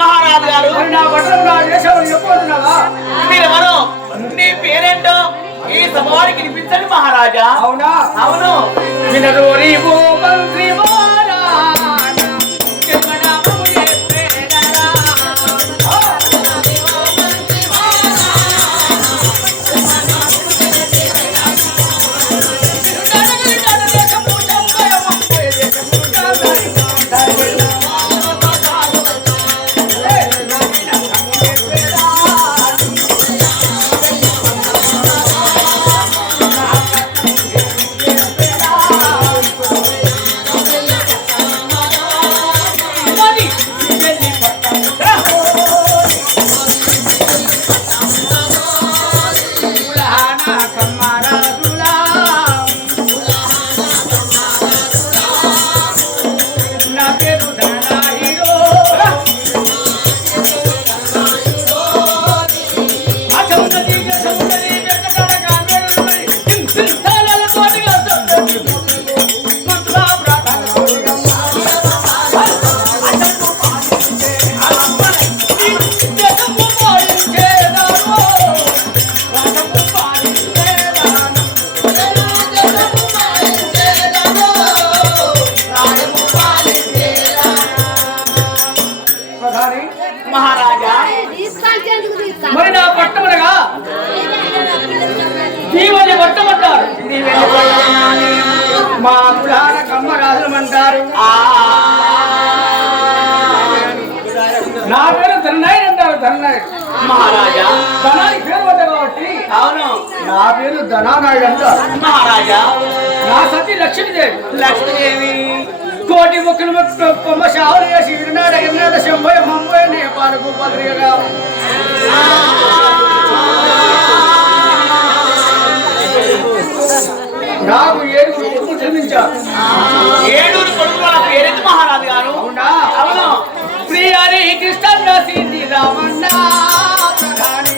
మహారాజు గారు మీరెవరు? నీ పేరేంటో ఈ సభవారికి వినిపించండి మహారాజా. అవునా? అవును. మహారాజా మరి నా పట్టమనగా దీవెని పట్టమంటారు. మా పురాణ కమ్మరాజులమంటారు. నా పేరు ధనాయి అంటారు. ధనాయి మహారాజా. ధనాయి పేరు వద్ద కాబట్టి అవును. నా పేరు ధనానాయుడు అంటారు. మహారాజా. నా సతి లక్ష్మీదేవి. లక్ష్మీదేవి కోటి ముక్కులు కొమ్మ షావులు వేసి వినాడ ఎన్నాడ శంభయ మంబోయ నేపాలకు పదరిగా నాకు 7 కొడుకులు జన్మించారు. 7 కొడుకుల పేరెంత మహారాజు గారు? అవునా? అవును. శ్రీహరి కృష్ణ సీతి రామన్న ప్రధాని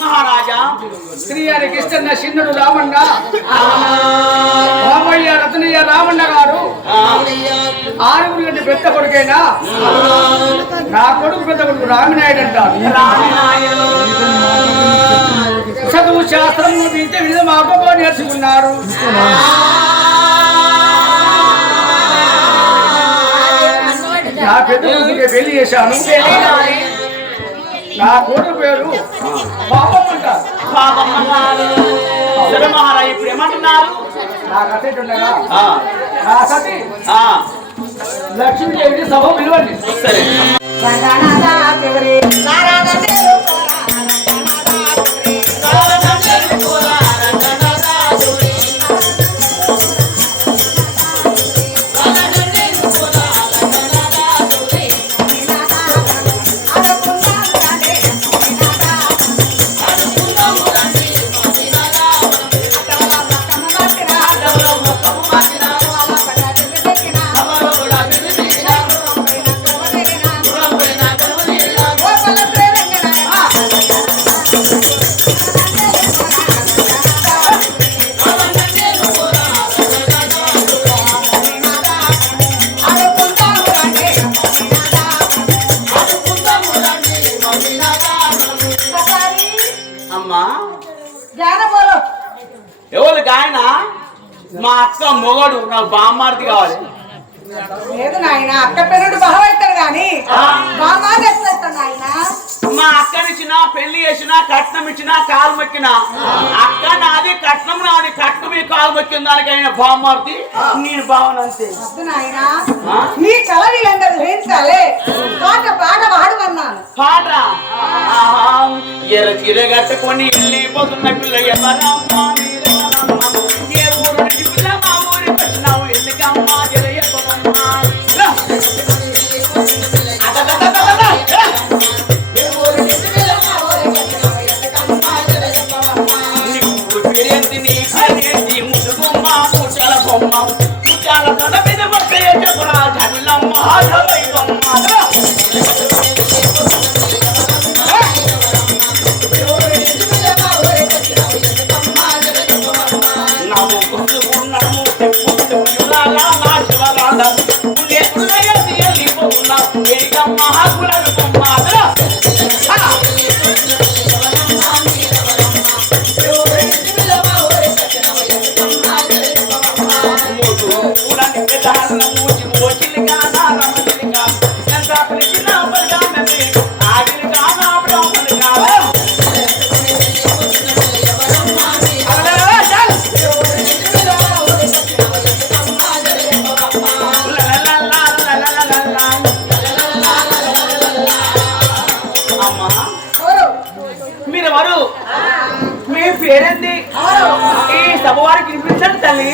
మహారాజా. శ్రీహరి కృష్ణ చిన్నుడు రామన్న, రామయ్య రతనయ్య రామన్న గారు 6 గంట పెద్ద కొడుకైనా నా కొడుకు పెద్ద కొడుకు రామినాయుడు అంటారు. చదువు శాస్త్రం విద్య వివిధ మాపో నేర్చుకున్నారు. నా పెద్ద కొడుకుకి పెళ్లి చేశాను. నా కొడుకు పేరు పాపం అంటారు. మహారాజు ఇప్పుడు ఏమంటున్నారు? నా కథ ఉండగా నా సతి లక్ష్మీదేవిని సభ పిలవండి. సరే. ఎవరు గాయన? మా అక్క మొగడు నాకు బామ్మార్ది కావాలి. లేదు నాయన, అక్క పెరుడు బావ అవుతాడు కానీ బామ్మార్ది ఎట్లయితాడు నాయన? మా అక్కనిచ్చినా పెళ్లి చేసినా కట్నం ఇచ్చినా కాలు మొక్కినా అక్క నాది కట్నం నాది కట్నం మీ కాలు మొక్కిన దానికైనా బామ్మార్ది నేను బావనంతే. నాయన ఈ కళ వీళ్ళందరూ గ్రహించాలి. పాట పాట పాడమన్నాను. పాట ఎర్ర చీర కట్టుకొని వెళ్ళిపోతున్న పిల్ల ఎవరమ్మా? ఏ ఊరు పిల్ల? మా ఊరి ముచ్చాల బొమ్మ ముచ్చాల తల మీద బొక్కయ్య చెప్పురా జమిలమ్మ జమై బొమ్మ మీరెవరు? మీ పేరేంది? ఈ సభ వారికి వినిపించండి తల్లి.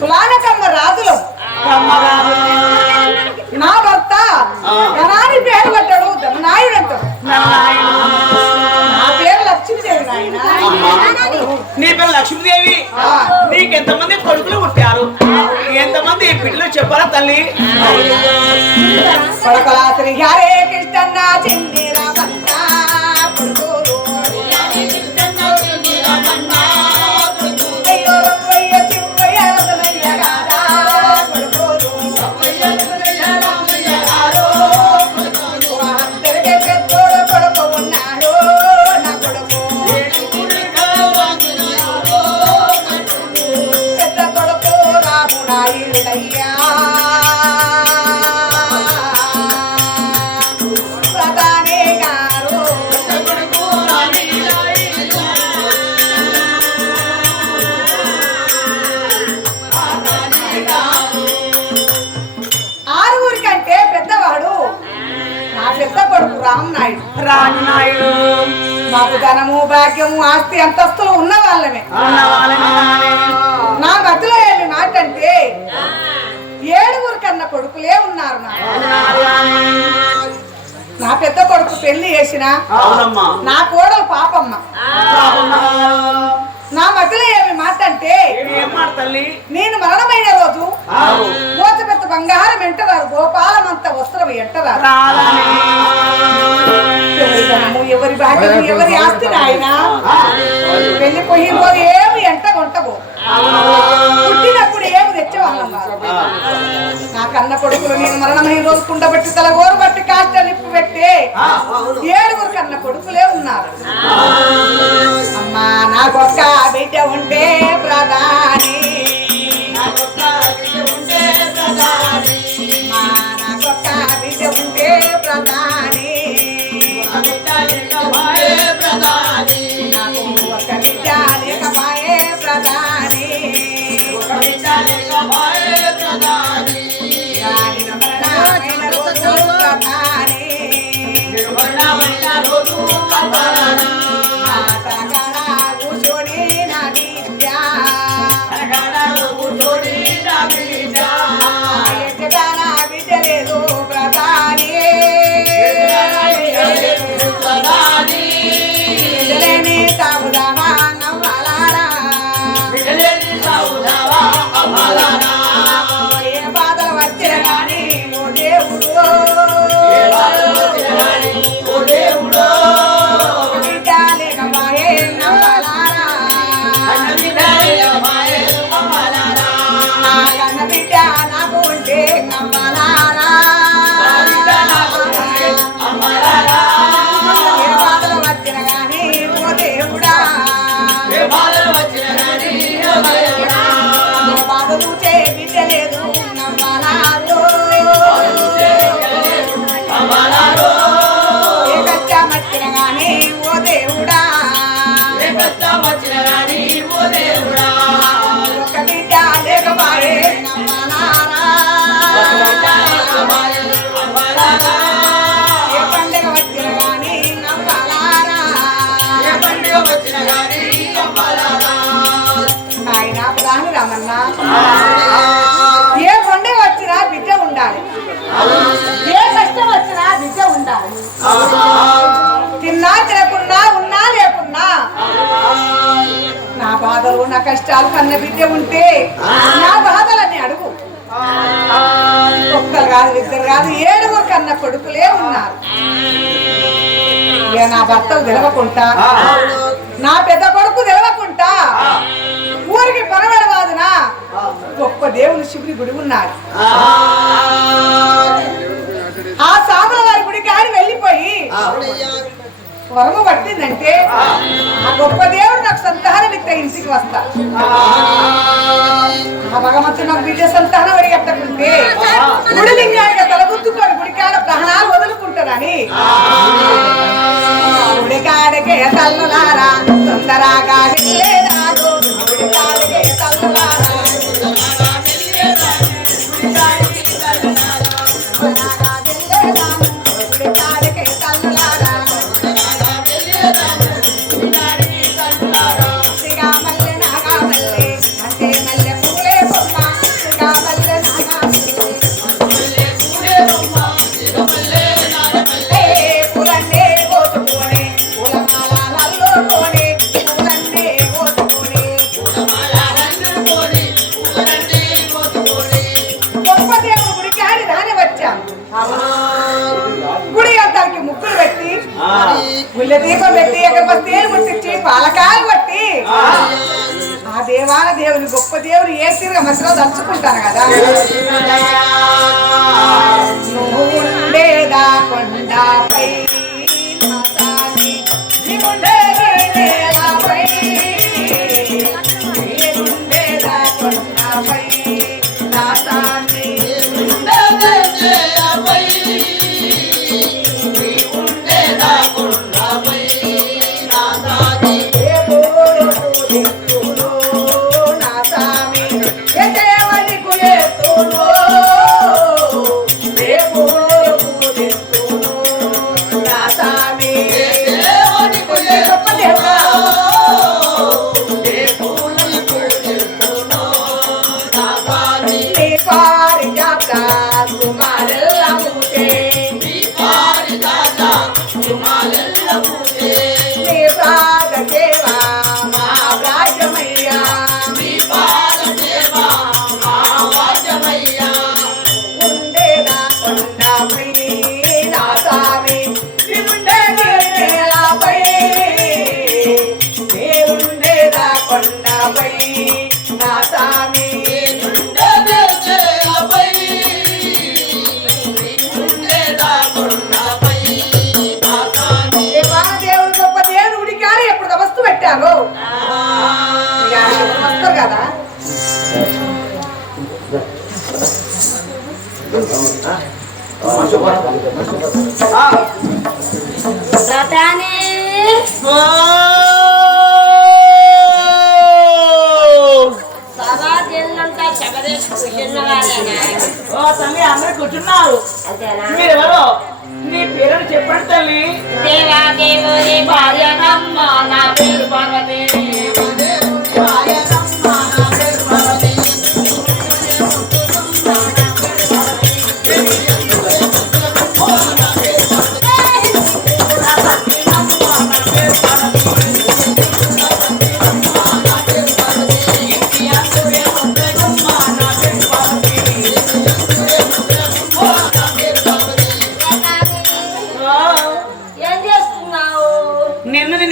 పులానకమ్మ రాజులు నా భర్త ధనాని పేరు పట్టాడు ధనాయుడు అంటాడు. నా పేరు లక్ష్మీదేవి నాయన. నీ పేరు లక్ష్మీదేవి. నీకెంతమంది కొడుకులు పుట్టారు? ఎంతమంది బిడ్డలు చెప్పారా తల్లి? పడకలాత్రి హరే కృష్ణ చిందిరా భర్త కొడుకు రామనాయుడు. మాకు ధనము భాగ్యము ఆస్తి అంతస్తులు ఉన్న వాళ్ళమే. నా మధ్యలో ఏమి మాటంటే 7 కన్నా కొడుకులే ఉన్నారు. నా పెద్ద కొడుకు పెళ్లి చేసిన నా కోడలు పాపమ్మ. నా మధ్యలో ఏమి మాట అంటే నేను మరణమైన రోజు మోత పెద్ద బంగారం ఎంటరారు, గోపాలమంత వస్త్రం ఎంటరారు. ఎవరి భాగ్యం ఎవరి ఆస్తి నాయన. వెళ్ళిపోయిన రోజు ఏమి ఎంట కొంటబో, పుట్టినప్పుడు ఏమి తెచ్చేవాళ్ళం కాదు. నా కన్న కొడుకులు నేను మరణమైన రోజు కుండబట్టి తల గోరు బట్టి కాస్త నిప్పు పెట్టి 7 కన్న కొడుకులే ఉన్నారు. అమ్మా నాకొక్క బిడ్డ ఉంటే ప్రధాని, నాకొక్క బిడ్డ ఉంటే ప్రధాని, నాకొక్క బిడ్డ ఉంటే ప్రధాని, నాకు ఒక్క బిడ్డ లేకపాయే ప్రధాని, మరణమైన రోజు ప్రధాని, కూర్చొని నా విద్యా కాదు రామన్న. ఏ కొండే వచ్చినా బిడ్డ ఉండాలి, ఏ కష్టం వచ్చినా బిడ్డ ఉండాలి. తిన్నా తినకున్నా ఉన్నా లేకున్నా నా బాధలు నా కష్టాలు కన్న బిడ్డ ఉంటే నా బాధలన్నీ అడుగు. ఒక్కరు కాదు ఇద్దరు కాదు 7 కన్న కొడుకులే ఉన్నారు. ఇక నా భర్తకు తెలవకుంటా, నా పెద్ద కొడుకు తెలవకుంటా ఊరికి పరవడవాదున గొప్ప దేవుని శివుని గుడి ఉన్నాడు. ఆ సాముల వారి గుడికి ఆడి వెళ్ళిపోయి వరము పట్టిందంటే ఆ గొప్ప దేవుడు నాకు సంతానం ఇస్తే ఇంటికి వస్తా. ఆ భగవంతుడు నాకు బిడ్డ సంతానం అడిగట్టుకుంటే గుడి లింగానికి తలగుద్దుకొని గుడికాడ ప్రాణాలు వదులుకుంటానని గుడికాడికే తల్లులారా తొందరగా వెళ్ళేదారు. గుడికాడికే తల్లులారా దీపం పెట్టి తేలు ముట్టించి పాలకాయలు పట్టి ఆ దేవాల దేవుని గొప్ప దేవుని ఏ తీరుగా మధ్యలో దంచుకుంటాను కదా. నువ్వు ఉండేదా కొండపై వస్తారు కదా. తల్లి అందరు కూర్చున్నారు. మీరెవరో నీ పేరు చెప్పండి తల్లి. దేవా దేవుని భార్యనమ్మ నా పేరు పార్వతి.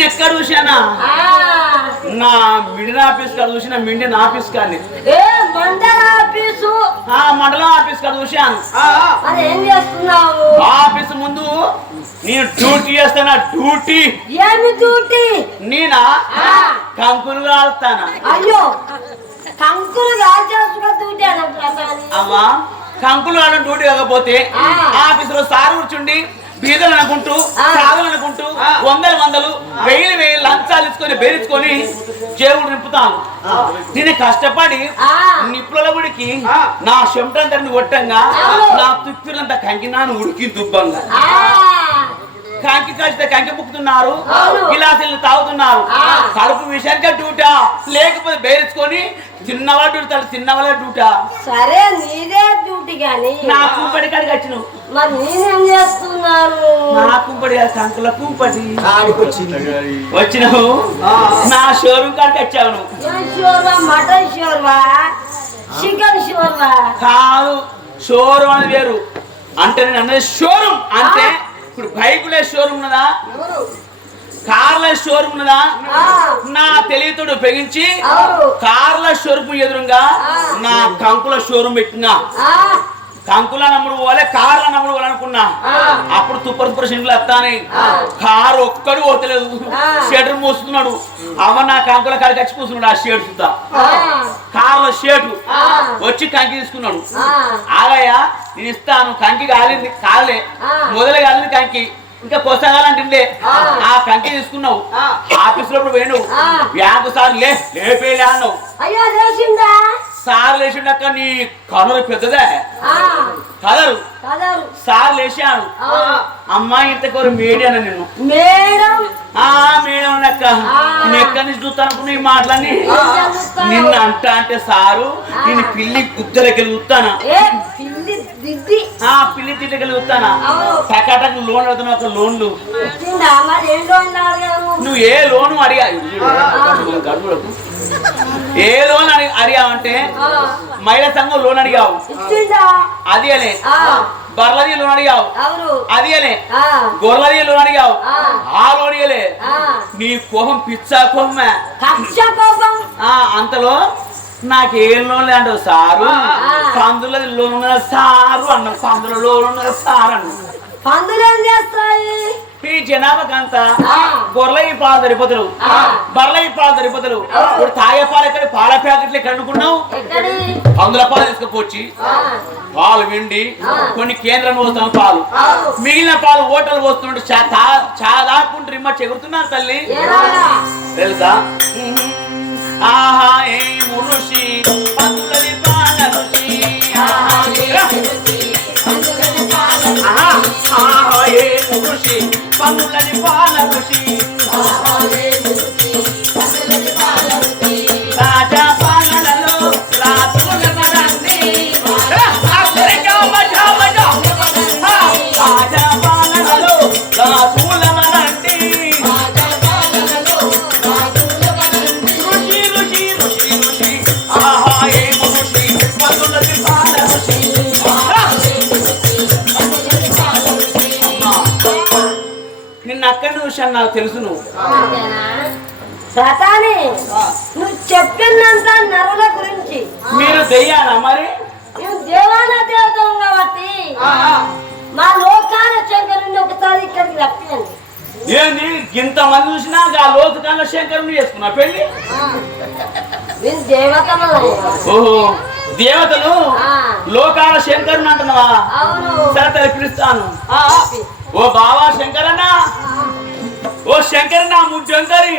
ఎక్కడ చూసానా నా మిడిల్ ఆఫీస్ కాడ చూసిన మిండిన ఆఫీస్ కానీ మండలం ఆఫీస్ కాడ చూశాను. ఆఫీస్ ముందు నేను డ్యూటీ చేస్తానా. డ్యూటీ ఏమి డ్యూటీ? నేనా కంకులు కాలుతానా. అయ్యో కంకులు కాల్చేస్తున్న డ్యూటీ అమ్మా. కంకులు కావడం డ్యూటీ కాకపోతే ఆఫీస్ లో సార్ కూర్చుండి బీదలు అనుకుంటూ సాగులు అనుకుంటూ వందలు వెయ్యి లంచాలు ఇచ్చుకొని బెదిరించుకొని జేబులు నింపుతాను. నేను కష్టపడి నిప్పుల గుడికి నా చెమటంతా కొట్టంగా నా తుప్పిలంతా కంకినాను ఉడికి దుబ్బంగా. కాంకి కలిస్తే కంకి ముక్కుతున్నారు, గిలాసులు తాగుతున్నారు. కడుపు విషయానికే డ్యూటా, లేకపోతే బేరించుకొని చిన్నవాళ్ళ డ్యూటాలు, చిన్నవాళ్ళ డ్యూటా. సరే నీదే డ్యూటీ గాని నా కుంపడి కాడికి వచ్చినావు. మరి నేనేం చేస్తున్నాను? నా కుంపడి కాదు, కంకుల కుంపడి వచ్చినావు. నా షోరూమ్ కాడికి వచ్చావు నువ్వు. షోర్వా, మటన్ షోర్వా, చికెన్ షోర్వా కాదు. షోరూమ్ అనేది వేరు. అంటే నేను అన్నది షోరూమ్ అంటే ఇప్పుడు బైకులే షోరూమ్ ఉన్నదా, కార్ల షోరూమ్ ఉన్నదా? నా తెలియతోడు ఉపయోగించి కార్ల షోరూమ్ ఎదురుగా నా కంకుల షోరూమ్ పెట్టినా. కంకుల నమ్ముడు పోలే, కార్ల నమ్ముడు పోవాలనుకున్నా. అప్పుడు తుప్పర సింగులు వస్తానే, కారు ఒక్కడు పోతలేదు, షేటర్ మోస్తున్నాడు. అమ్మ నా కంకుల కాడికి వచ్చి కూర్చున్నాడు. ఆ షేటు చూద్దా, కార్ల షేటు వచ్చి కంకి తీసుకున్నాడు. ఆగయ్యా నేను ఇస్తాను, కంకి కాలింది, కాలే మొదలు కాలింది కంకి, ఇంకా కొసగాలంటే ఆ కంకి తీసుకున్నావు. ఆఫీస్ లో పోయినావు, బ్యాంకు సార్ లేపేలే అన్నావు. అయ్యో లేచిందా? సార్ లేచిండక్క నీ కనులు పెద్దదే కదరు. సార్ లేచాను. అమ్మాయి ఇంతకొరు మేడి అన్న నిన్ను. మేడం మేడం అక్క నేను ఎక్కడి నుంచి చూస్తాను అనుకున్నా ఈ మాటలన్నీ. నిన్ను అంటే సారు నేను పిల్లి గుద్దలకెళ్ళి చూస్తానా, పిల్లి తిట్టకెళ్ళి చూస్తానా. టకాటకు లోన్ అవుతున్నా, ఒక లోన్లు నువ్వు ఏ లోను అడిగా, ఏ లోన్ అడిగావంటే మహిళా సంఘం లోన్ అడిగావు, అది అనే. బర్లది లోన్ అడిగావు, అది అనే. గొర్రెలది లోన్ అడిగావు, ఆ లోన్ ఇయలే. నీ కోపం పిచ్చా కోపమే. అంతలో నాకేం లోన్ అంటావు సారు, పందులది లోన్ ఉన్నదా సారు అన్న, పందుల లోన్ ఉన్నదా సారు అన్న. పందులు ఏం చేస్తాయి? ఈ జనాభాకంతా గొర్రెల ఈ పాలు సరిపోతారు, బర్రెల ఈ పాలు సరిపోతారు. ఇప్పుడు తాగే పాలు ఎక్కడ, పాల ప్యాకెట్లు ఎక్కడ అనుకున్నావు? పందుల పాలు తీసుకుపోచ్చి పాలు విండి కొన్ని కేంద్రం పోస్తాం పాలు, మిగిలిన పాలు ఓటలు పోస్తుంటే చాదాకుంటూ రిమ్మ చెగురుతున్నారు తల్లి తెలుసా. ఆహా ఏ ఋషి పందులది పాల ఋషి, ఋషి పందులని పాల ఋషి, రాజా పాలనలో రాజుల రండి, రాజా పాలనలో రాజుల రండి, ఋషి ఋషి ఋషి ఋషి ఆహా ఏ ఋషి పందులని పాల ఋషి. నిన్న అక్కడి చూశాను, నాకు తెలుసు నువ్వు. నువ్వు చెప్పినంత నరుల గురించి. మీరు దెయ్యాలా మరి? మేము దేవాన దేవతం కాబట్టి మా లోకాల శంకరుని ఒకసారి ఇక్కడికి రప్పించండి. ఏంది ఇంతమంది చూసినా ఆ లోకాల శంకరుని చేసుకున్నా పెళ్లి? మేము దేవతలు. ఓహో దేవతలు లోకాల శంకరుని అంటున్నావా? సరే పిలుస్తాను. ఓ బావా శంకరన్నా, ఓ శంకరన్నా ముజ్జంకరి